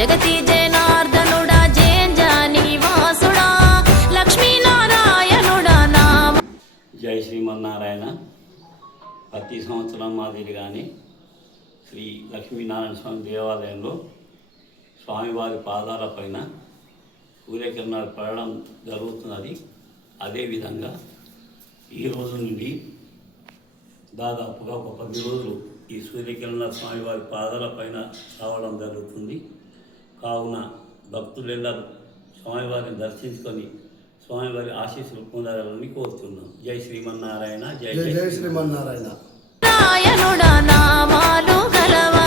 జగతి జనార్దనుడా జయంజాని వాసుడా లక్ష్మీనారాయణుడా నామ. జై శ్రీమన్నారాయణ. ప్రతి సంవత్సరం మాదిరిగానే శ్రీ లక్ష్మీనారాయణ స్వామి దేవాలయంలో స్వామివారి పాదాల పైన సూర్యకిరణాలు పడడం జరుగుతున్నది. అదేవిధంగా ఈ రోజు నుండి దాదాపుగా ఒక 10 రోజులు ఈ సూర్యకిరణాలు స్వామివారి పాదాల పైన రావడం జరుగుతుంది. కావున భక్తులెల్లరూ స్వామివారిని దర్శించుకొని స్వామివారి ఆశీస్సులు పొందాలని కోరుతున్నాం. జై శ్రీమన్నారాయణ. జై శ్రీమన్నారాయణ. నారాయణుడా నామాలు గలవా.